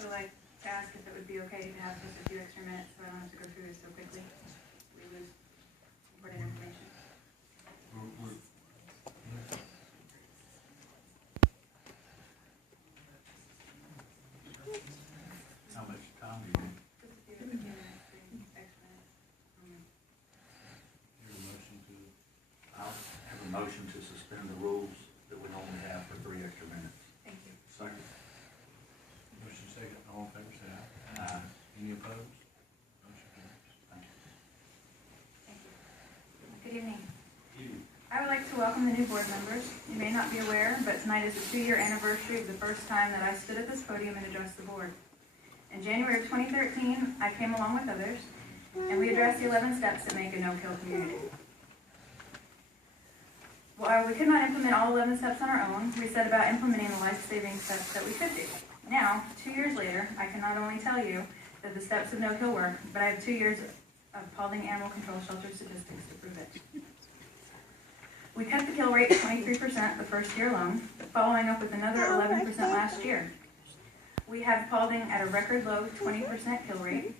also like to ask if it would be okay to have just a few extra minutes so I don't have to go through this so quickly. We lose important information. How much time do you need? Just a few minutes, extra minutes. Your motion to, I'll have a motion to suspend the rules that we normally have for 3 extra minutes. Thank you. Second. Motion second, all in favor, say aye. Aye. Any opposed? Motion carries. Thank you. Thank you. Good evening. I would like to welcome the new board members. You may not be aware, but tonight is the 2-year anniversary of the first time that I stood at this podium and addressed the board. In January of 2013, I came along with others, and we addressed the 11 steps that make a no-kill community. While we could not implement all 11 steps on our own, we set about implementing the life-saving steps that we could do. Now, 2 years later, I can not only tell you that the steps of no-kill work, but I have 2 years of Paulding Animal Control Shelter statistics to prove it. We cut the kill rate to 23% the first year alone, following up with another 11% last year. We have Paulding at a record low 20% kill rate.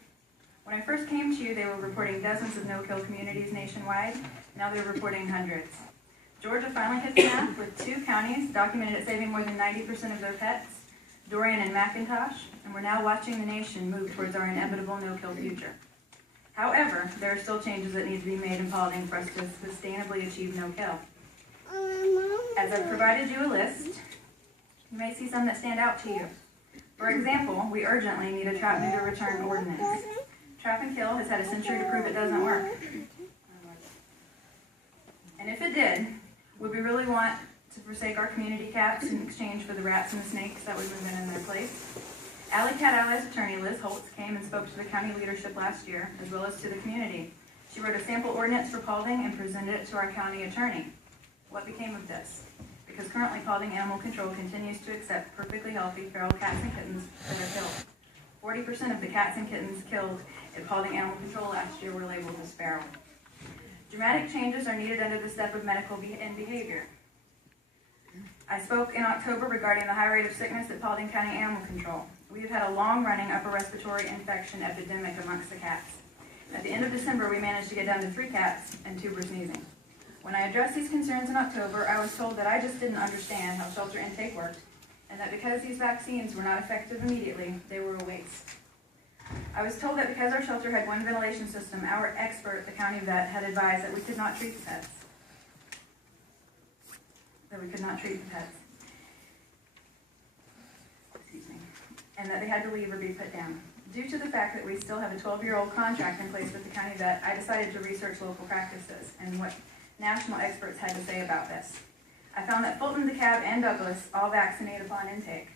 When I first came to you, they were reporting dozens of no-kill communities nationwide. Now they're reporting hundreds. Georgia finally hit the map with 2 counties documented at saving more than 90% of their pets, Dorian and McIntosh, and we're now watching the nation move towards our inevitable no-kill future. However, there are still changes that need to be made in Paulding for us to sustainably achieve no-kill. As I've provided you a list, you may see some that stand out to you. For example, we urgently need a trap neuter return ordinance. Trap and kill has had a century to prove it doesn't work. And if it did, would we really want to forsake our community cats in exchange for the rats and the snakes that would move in their place? Alley Cat Allies attorney Liz Holtz came and spoke to the county leadership last year, as well as to the community. She wrote a sample ordinance for Paulding and presented it to our county attorney. What became of this? Because currently Paulding Animal Control continues to accept perfectly healthy feral cats and kittens that are killed. 40% of the cats and kittens killed at Paulding Animal Control last year were labeled as feral. Dramatic changes are needed under the step of medical and behavior. I spoke in October regarding the high rate of sickness at Paulding County Animal Control. We have had a long-running upper respiratory infection epidemic amongst the cats. At the end of December, we managed to get down to 3 cats and 2 were sneezing. When I addressed these concerns in October, I was told that I just didn't understand how shelter intake worked, and that because these vaccines were not effective immediately, they were a waste. I was told that because our shelter had 1 ventilation system, our expert, the county vet, had advised that we could not treat the pets. Excuse me. And that they had to leave or be put down. Due to the fact that we still have a 12-year-old contract in place with the county vet, I decided to research local practices and what national experts had to say about this. I found that Fulton, DeKalb, and Douglas all vaccinate upon intake.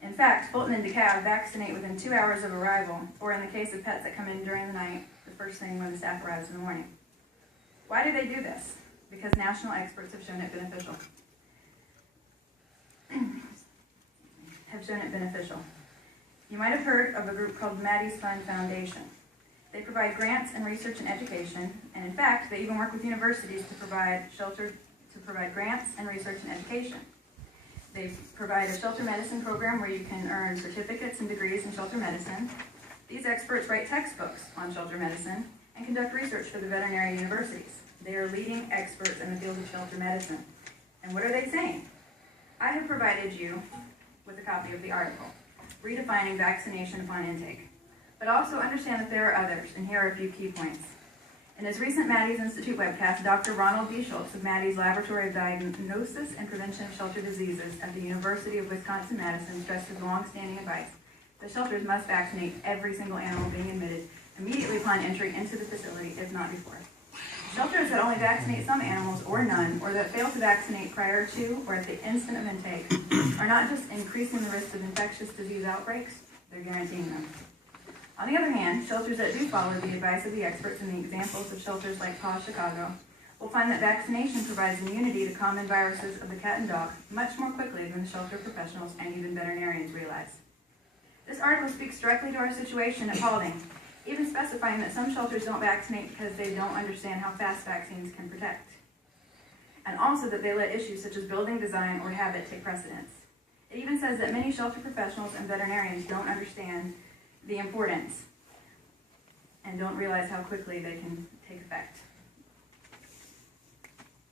In fact, Fulton and DeKalb vaccinate within 2 hours of arrival, or in the case of pets that come in during the night, the first thing when the staff arrives in the morning. Why do they do this? Because national experts have shown it beneficial. You might have heard of a group called Maddie's Fund Foundation. They provide grants and research and education, and in fact, they even work with universities to provide grants and research and education. They provide a shelter medicine program where you can earn certificates and degrees in shelter medicine. These experts write textbooks on shelter medicine and conduct research for the veterinary universities. They are leading experts in the field of shelter medicine. And what are they saying? I have provided you with a copy of the article, Redefining Vaccination Upon Intake. But also understand that there are others, and here are a few key points. In his recent Maddie's Institute webcast, Dr. Ronald B. Schultz of Maddie's Laboratory of Diagnosis and Prevention of Shelter Diseases at the University of Wisconsin-Madison stressed his long-standing advice that shelters must vaccinate every single animal being admitted immediately upon entry into the facility, if not before. Shelters that only vaccinate some animals or none, or that fail to vaccinate prior to or at the instant of intake, are not just increasing the risk of infectious disease outbreaks, they're guaranteeing them. On the other hand, shelters that do follow the advice of the experts in the examples of shelters like Paw Chicago will find that vaccination provides immunity to common viruses of the cat and dog much more quickly than the shelter professionals and even veterinarians realize. This article speaks directly to our situation at Paulding, even specifying that some shelters don't vaccinate because they don't understand how fast vaccines can protect, and also that they let issues such as building design or habit take precedence. It even says that many shelter professionals and veterinarians don't understand the importance and don't realize how quickly they can take effect.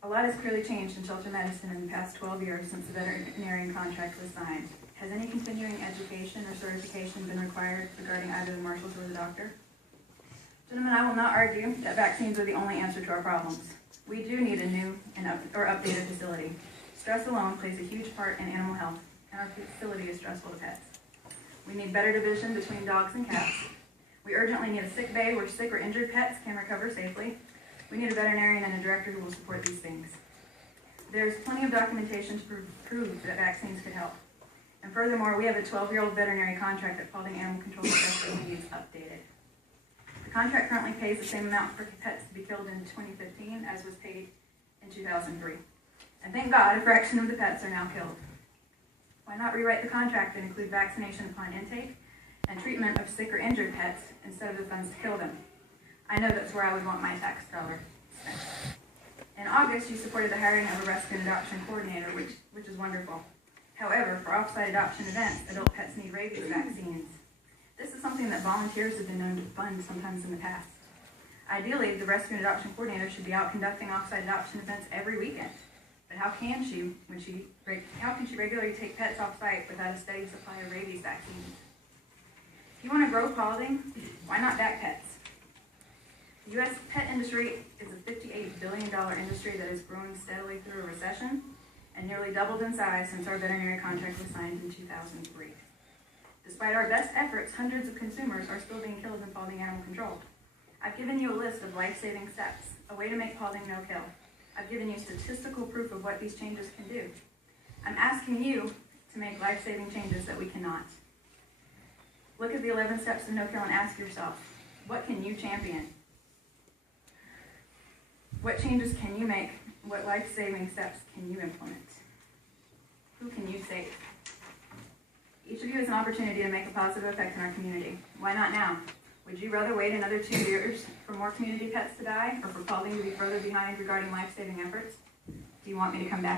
A lot has clearly changed in shelter medicine in the past 12 years since the veterinarian contract was signed. Has any continuing education or certification been required regarding either the marshals or the doctor? Gentlemen, I will not argue that vaccines are the only answer to our problems. We do need a new and updated facility. Stress alone plays a huge part in animal health, and our facility is stressful to pets. We need better division between dogs and cats. We urgently need a sick bay where sick or injured pets can recover safely. We need a veterinarian and a director who will support these things. There's plenty of documentation to prove that vaccines could help. And furthermore, we have a 12-year-old veterinary contract that Paulding Animal Control desperately needs updated. The contract currently pays the same amount for pets to be killed in 2015 as was paid in 2003. And thank God a fraction of the pets are now killed. Why not rewrite the contract and include vaccination upon intake and treatment of sick or injured pets instead of the funds to kill them? I know that's where I would want my tax dollar spent. In August, you supported the hiring of a rescue and adoption coordinator, which is wonderful. However, for off-site adoption events, adult pets need rabies vaccines. This is something that volunteers have been known to fund sometimes in the past. Ideally, the rescue and adoption coordinator should be out conducting off-site adoption events every weekend. But how can she regularly take pets off-site without a steady supply of rabies vaccines? If you want to grow Paulding, why not back pets? The U.S. pet industry is a $58 billion industry that is growing steadily through a recession and nearly doubled in size since our veterinary contract was signed in 2003. Despite our best efforts, hundreds of consumers are still being killed in Paulding Animal Control. I've given you a list of life-saving steps, a way to make Paulding no-kill. I've given you statistical proof of what these changes can do. I'm asking you to make life-saving changes that we cannot. Look at the 11 steps to no-kill and ask yourself, what can you champion? What changes can you make? What life-saving steps can you implement? Who can you save? Each of you has an opportunity to make a positive effect in our community. Why not now? Would you rather wait another 2 years for more community pets to die, or for Paulding to be further behind regarding life-saving efforts? Do you want me to come back